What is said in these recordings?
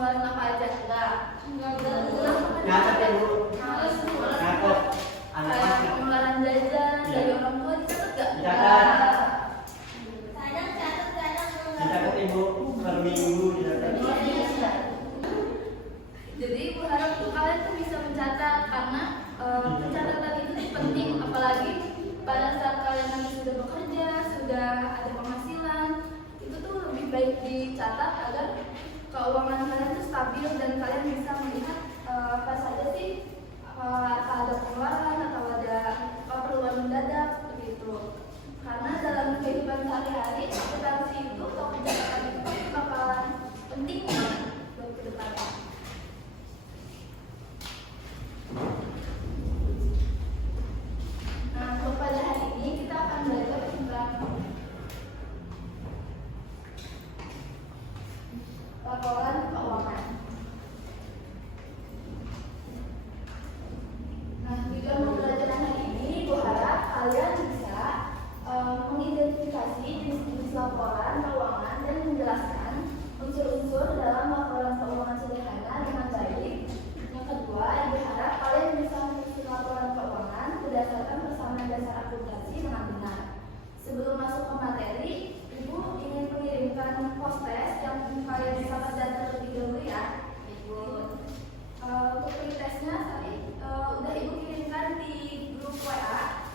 pengeluaran apa aja? Enggak. Nyatet ya Bu. Nyatet. Kayak pengeluaran jajan dari orang tua dicatat nggak? Dicatat. Kadang Dicatat Ibu per minggu dicatat. Jadi Ibu harap tuh kalian tuh bisa mencatat karena pencatatan itu tuh penting, apalagi pada saat kalian nanti sudah bekerja, sudah ada penghasilan, itu tuh lebih baik dicatat agar keuangan kalian tuh stabil dan kalian bisa melihat apa saja sih ada pengeluaran atau ada keperluan mendadak seperti itu. Karena dalam kehidupan sehari-hari akuntansi itu atau pencatatan itu bakalan penting banget buat kedepannya. Nah, untuk pada hari ini kita akan belajar tentang laporan keuangan. Nah, di dalam pembelajaran hari ini, Ibu harap kalian bisa mengidentifikasi jenis-jenis laporan keuangan dan menjelaskan unsur-unsur dalam laporan keuangan sederhana dengan baik. Yang kedua, Ibu harap kalian bisa menyusun laporan keuangan berdasarkan persamaan dasar akuntansi dengan benar. Sebelum masuk ke materi, Ibu ingin mengirimkan post-test yang kalian bisa kerjakan terlebih dahulu ya. Untuk pretestnya tadi udah Ibu kirimkan di grup WA.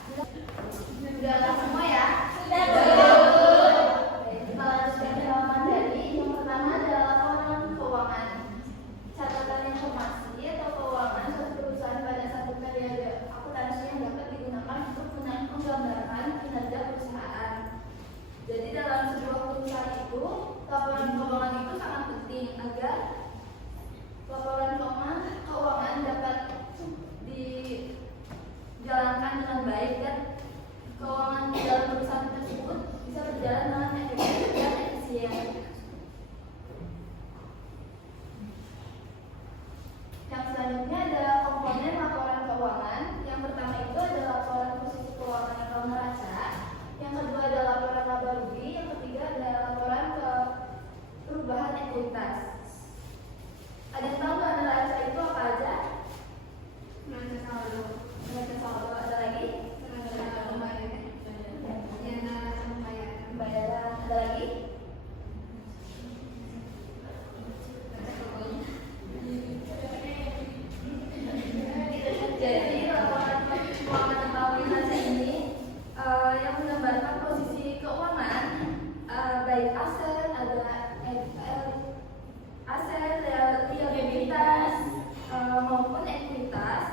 Sudah semua ya? Sudah. Kita lanjutkan ke materi. Yang pertama adalah laporan keuangan. Catatan informasi atau keuangan suatu perusahaan pada satu periode akuntansi yang dapat digunakan untuk menggambarkan kinerja perusahaan. Jadi dalam sebuah perusahaan itu, laporan keuangan itu sangat penting agar laporan keuangan dapat dijalankan dengan baik dan keuangan di dalam perusahaan tersebut bisa berjalan dengan efektif dan efisien. Yang selanjutnya adalah komponen laporan keuangan. Yang pertama itu adalah laporan posisi keuangan atau neraca. Yang kedua adalah laporan laba rugi. Yang ketiga adalah laporan perubahan ekuitas. Ada yang tahu nggak neraca itu apa aja? Neraca saldo. Neraca saldo ada lagi? Pembayaran ada lagi? Jadi laporan keuangan atau neraca ini yang menggambarkan posisi keuangan baik aset, ada aset, liabilitas maupun ekuitas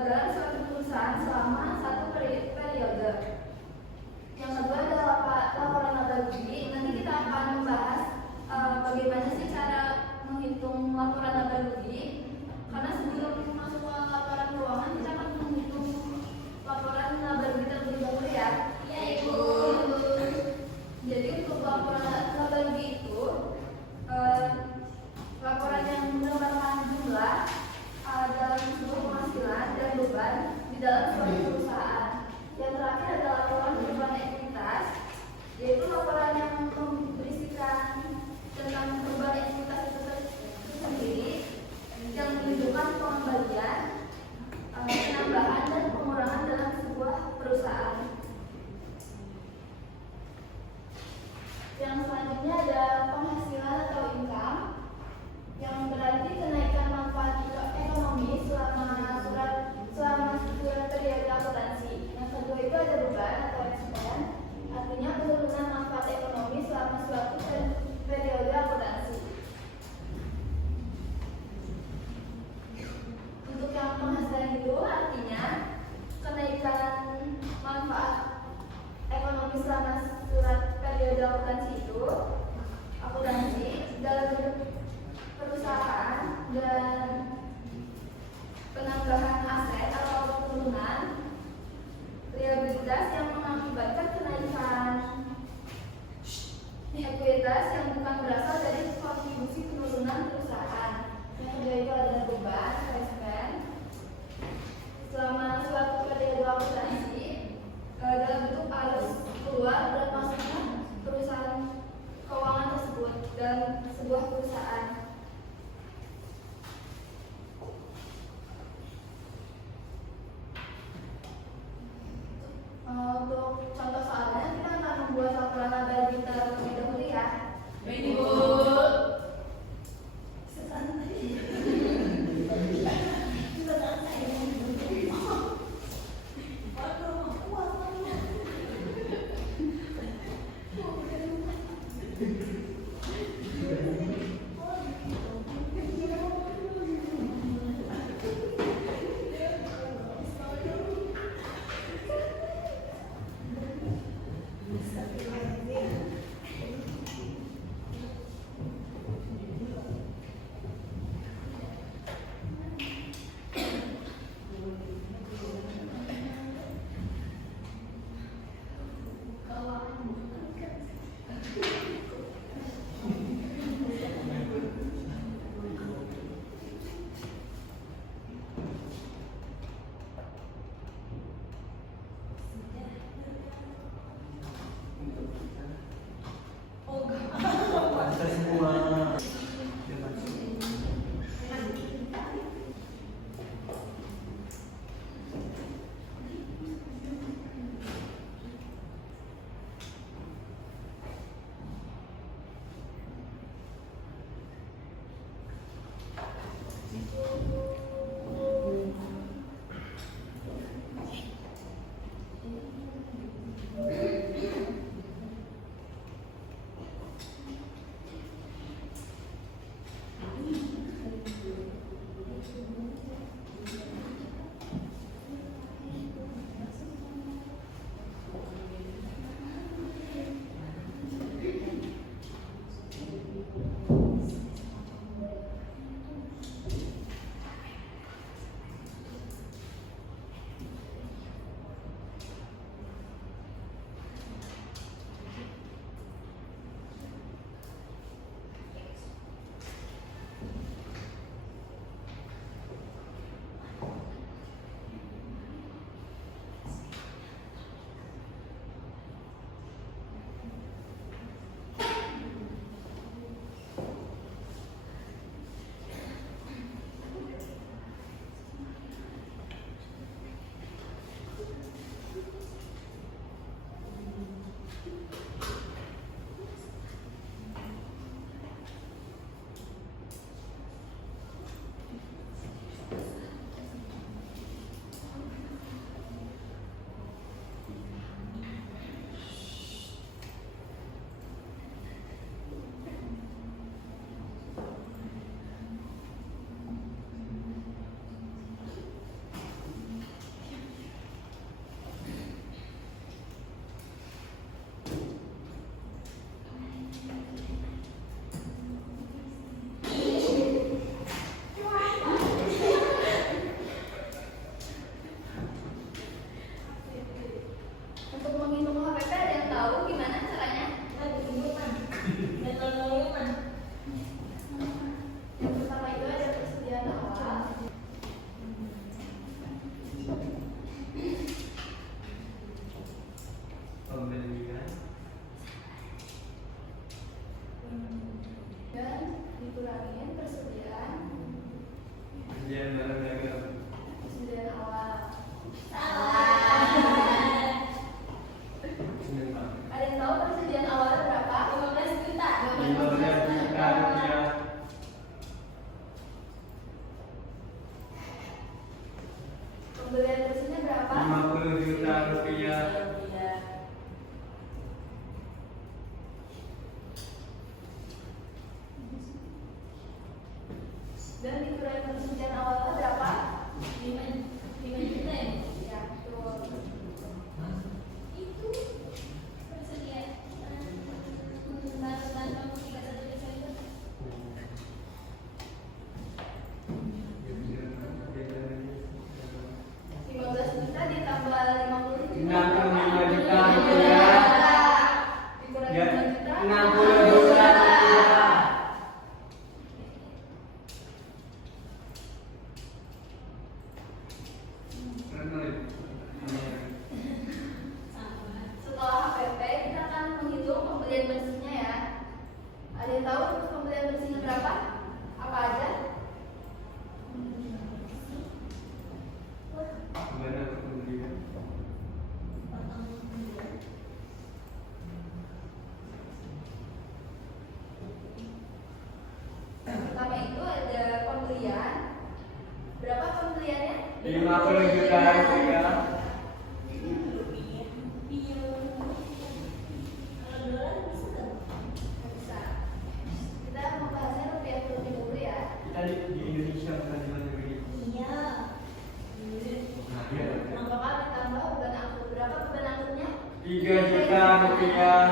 dalam suatu perusahaan selama satu periode. Yang kedua adalah laporan laba rugi. Nanti kita akan membahas bagaimana sih cara menghitung laporan laba rugi. Karena sebelum masuk ke laporan keuangan kita akan menghitung laporan laba rugi terlebih dahulu ya. Iya Ibu. Jadi untuk laporan laba rugi itu laporan yang menggambarkan jumlah contoh soalnya, kita akan membuat laporan laba kita terlebih dahulu ya. Baik, Ibu. Untuk menghitung HPP ada yang tahu gimana caranya? Yang pertama itu ada persediaan awal. Pembelian. Dan dikurangin persediaan Barang dagang. persediaan awal. Ada yang tahu persediaan awal berapa? 15 juta. 15 juta rupiah. Pembelian bersihnya berapa? 50 juta rupiah. Dan dikurangi persediaan awalnya berapa? 5 juta ya? Ya, betul. Itu persediaan bahan kamu 31 desa itu. Belas juta ditambah 50 juta. 65 juta rupiah. Dikurangi Ya, 5 juta. 60 juta rupiah. 50 juta rupiah. Kalau dolar bisa nggak? Bisa. Kita membahasnya rupiah terlebih dahulu ya. Kita di Indonesia bukan di luar negeri. Iya. Nah, iya. Apakah ditambah beban angkut? Berapa beban angkutnya? 3 juta rupiah.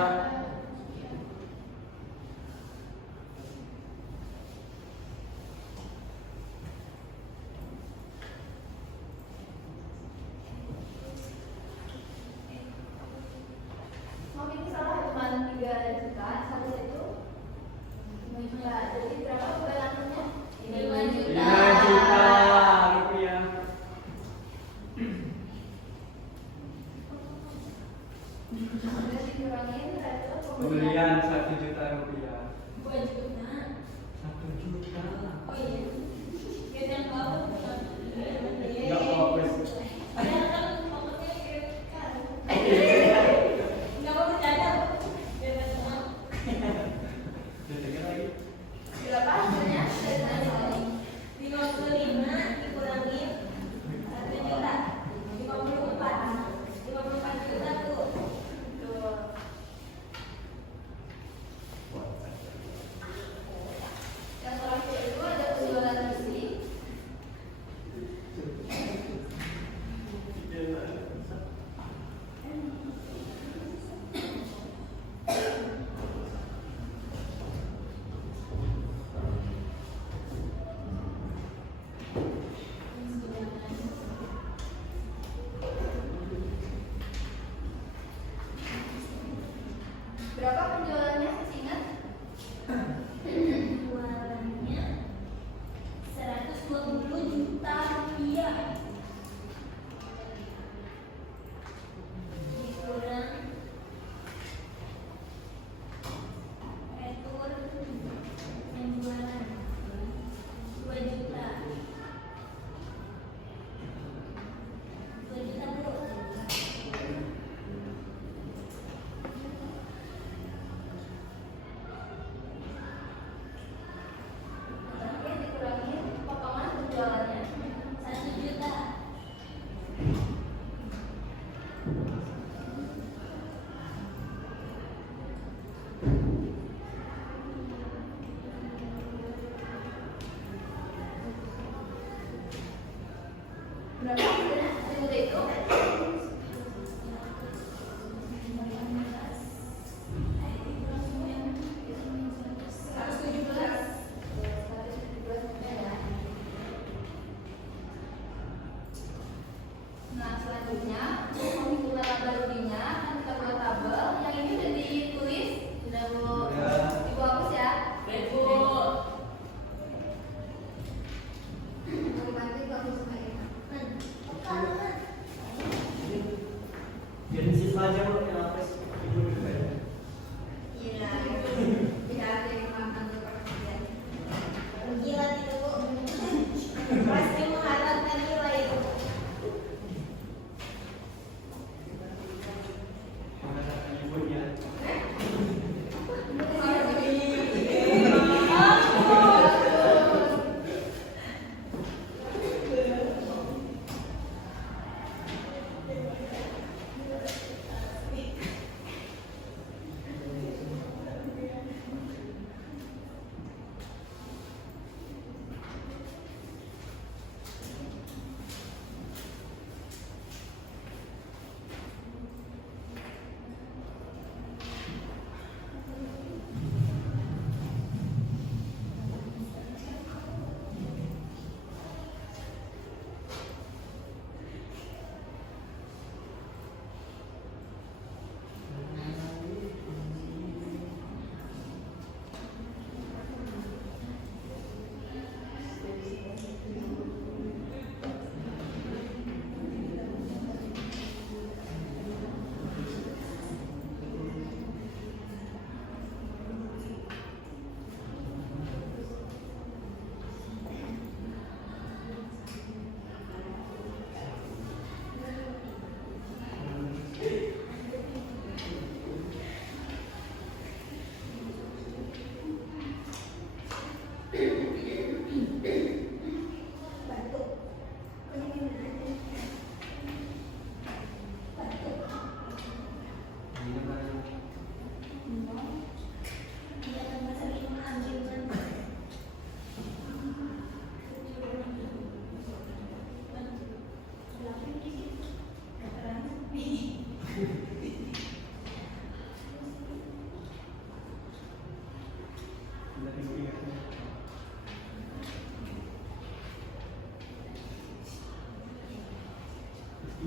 Mau ini salah cuma 3 juta, satu itu 5 juta. Jadi berapa beban angkutnya? 5 juta. 5 juta rupiah.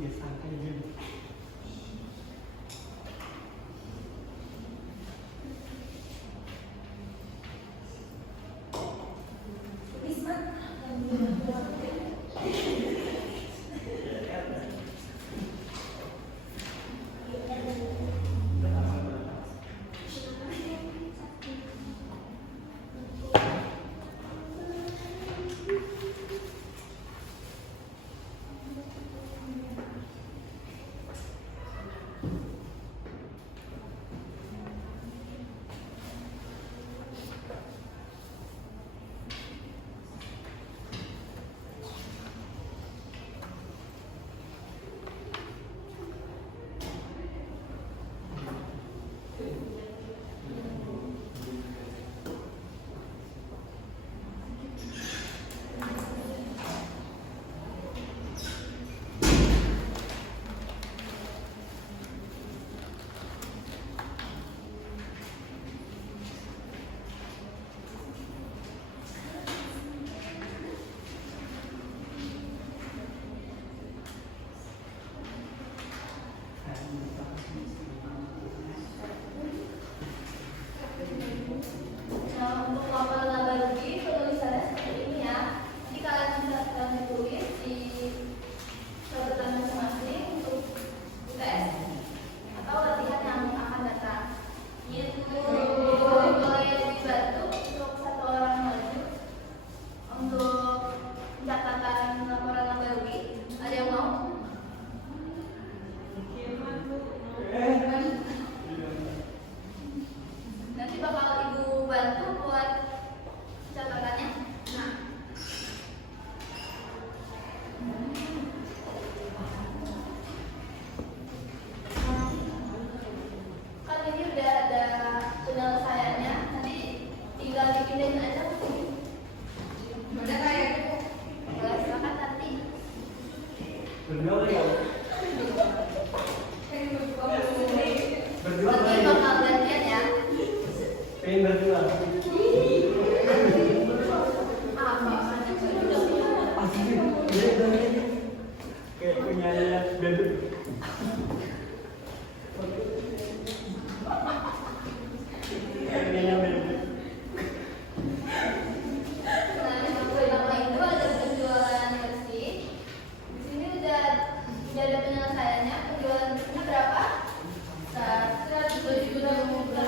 Ya santai Jun. Nah, untuk laba-laba rugi penulisannya seperti ini ya. Nanti kalian bisa tulis di catatan masing-masing untuk UTS atau latihan yang akan datang. Gitu. Boleh dibantu untuk satu orang maju untuk catatan laporan laba rugi. Ada yang mau? Nanti bakal ibu bantu buat catatannya. Nah, kan ini udah ada penyelesaiannya. Nanti tinggal dipindahin aja ke sini. Udah kayak gitu. Boleh silakan nanti. Berdua ya. Berdua Nanti bakal gantian ya. pengen berdua. Asli. Kayak penyanyi dangdut. Penyanyi dangdut. Nah, yang itu ada penjualan bersih. Di sini udah ada penyelesaiannya. Penjualan bersihnya berapa? 170 juta.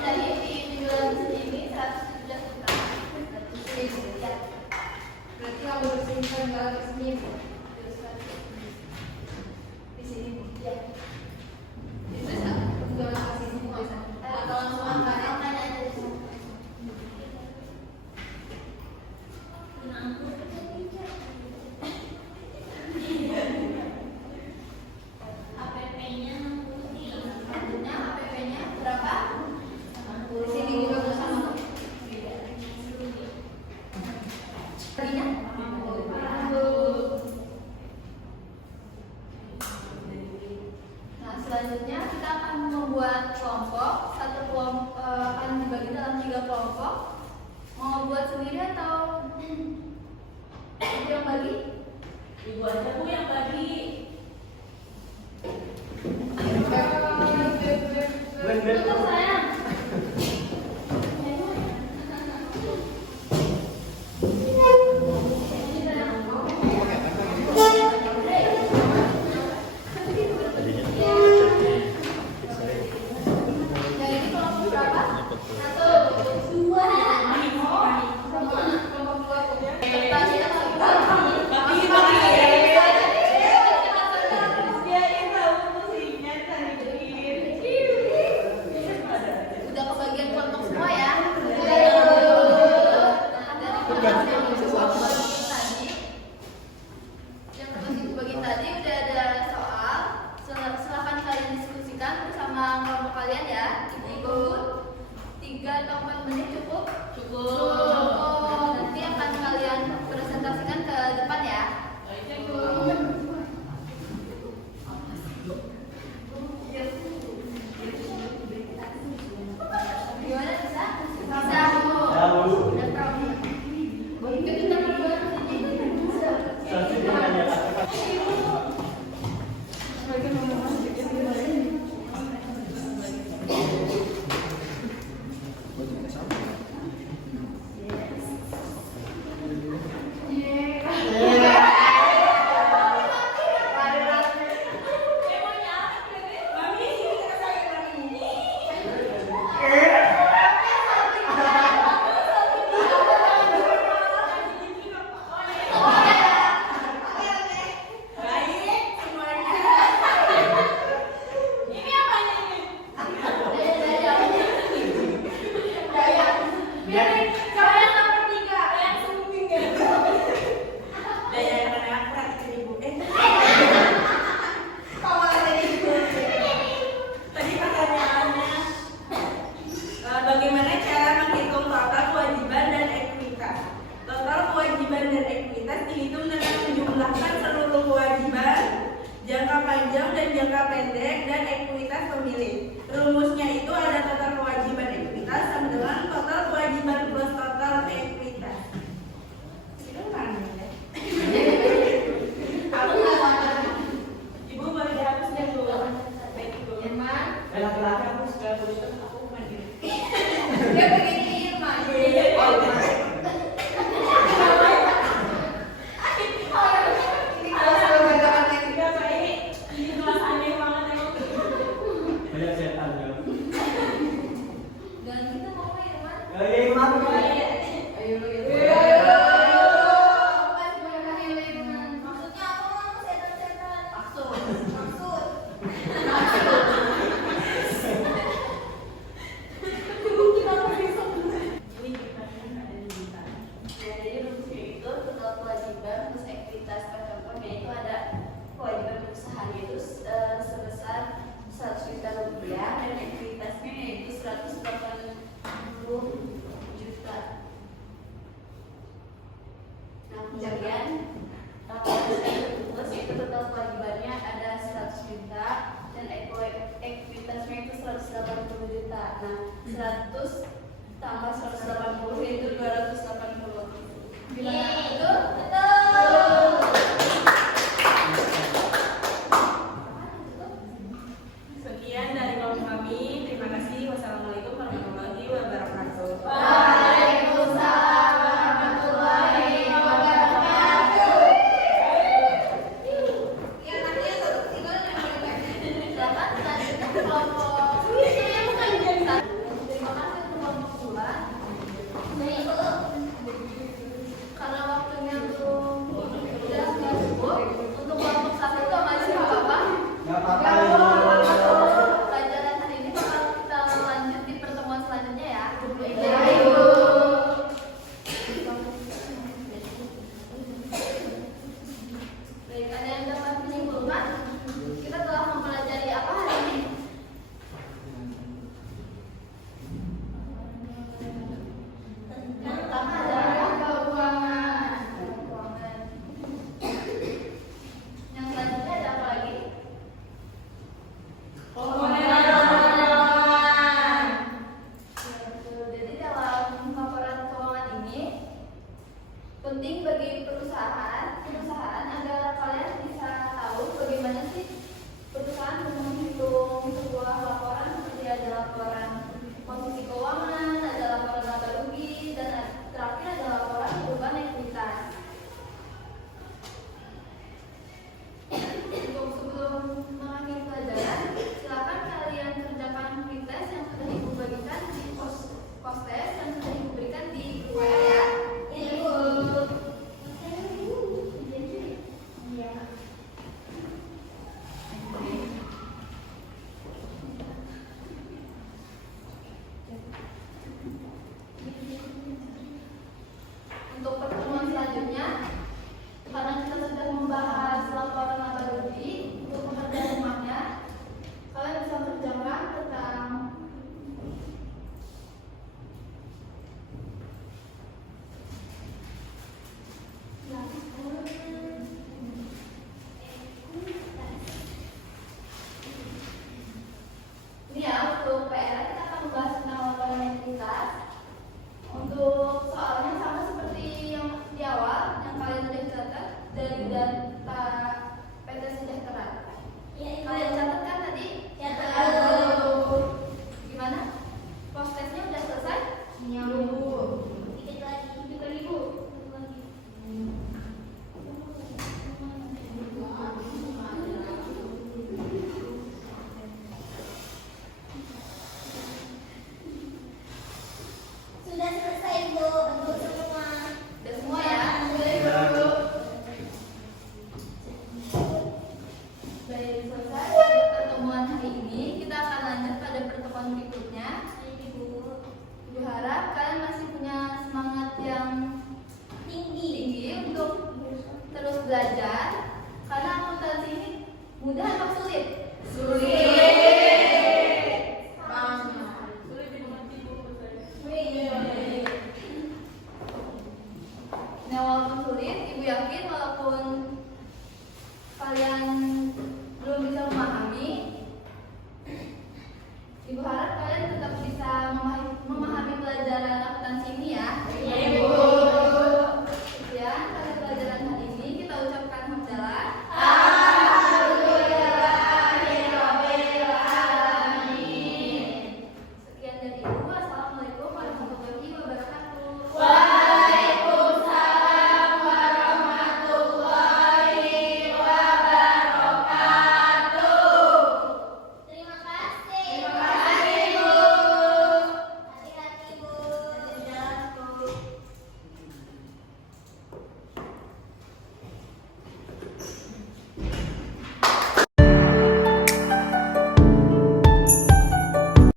Jadi di penjualan bersih ini 117 juta. Berarti kamu bersihin penjualan bersihnya di sini ya. Itu penjualan bersih. Kalau semua angkanya aja di sini. APP-nya 60. Selanjutnya APP-nya berapa? Di sini juga sama. Tadinya? Nah, selanjutnya kita akan membuat kelompok. Satu kelompok akan dibagi dalam 3 kelompok. Mau buat sendiri atau ibu yang bagi? Ibu aja Bu yang bagi. Tutup sayang. Yang ini kelompok berapa? 1, 2. Kelompok 2. Tadi Biarin tahu musiknya tadi bikin. Maksudnya apa? Setan-setan. Maksud. Ini kita kan ada di kita. Ya, jadi rumusnya itu total kewajiban plus aktivitas per contohnya itu ada kewajiban perusahaan itu sebesar 100 juta rupiah dan aktivitasnya yaitu 180 juta. Nah, kemudian plus itu total kewajibannya ada 100 juta dan aktivitasnya itu 180 juta. Nah, 100 tambah 180 itu 280. Gimana? Betul? Betul. Sekian dari kaum kami. Terima kasih. Wassalamualaikum warahmatullahi wabarakatuh. Waalaikumsalam warahmatullahi wabarakatuh. Ya, nanti satu tinggal yang silakan selanjutnya kelompok. Saya bukan jadi terima kasih untuk kelompok 2. Karena waktunya belum sudah nggak cukup untuk kelompok 1 itu masih apa? Nggak apa-apa. Pelajaran hari ini bakal kita lanjut di pertemuan selanjutnya ya. Iya, Ibu. Baik, ada yang dapat menyimpulkan? Kita telah mempelajari apa hari ini? Yang pertama adalah keuangan. Yang selanjutnya ada apa lagi? Jadi dalam laporan keuangan ini penting bagi perusahaan agar kalian bisa tahu bagaimana sih perusahaan menghitung sebuah laporan seperti ada laporan posisi keuangan, ada laporan laba rugi, dan terakhir ada laporan beban ekuitas. Untuk sebelum mengakhiri pelajaran, silakan kalian kerjakan quiz yang sudah ibu bagikan di pos test yang sudah ibu berikan di WA ya. Ibu. Iya. Untuk pertemuan selanjutnya, karena kita sudah membahas laporan laba rugi, untuk pekerjaan rumahnya, kalian bisa kerjakan tentang ini ya. Untuk PR kita akan membahas tentang laporan ekuitas. Untuk soalnya sama seperti yang di awal yang kalian udah catat dari data PT Sejahtera. Kalian catat kan tadi? Gimana? Prosesnya udah selesai? Iya, Bu. Dikit lagi, Bu. Sudah selesai, Bu, untuk semua. Udah semua ya? Udah. Baik, selesai pertemuan hari ini. Kita akan lanjut pada pertemuan berikutnya. Ibu harap kalian masih punya semangat yang tinggi untuk terus belajar. Karena akuntansi ini mudah atau sulit? Sulit. Sulit dimengerti, Bu. Nah, walaupun sulit, ibu yakin walaupun kalian belum bisa memahami, ibu harap kalian tetap bisa memahami pelajaran akuntansi ini ya. Iya, Ibu. Sekian pada pelajaran hari ini, kita ucapkan hamdalah. Sekian dari ibu.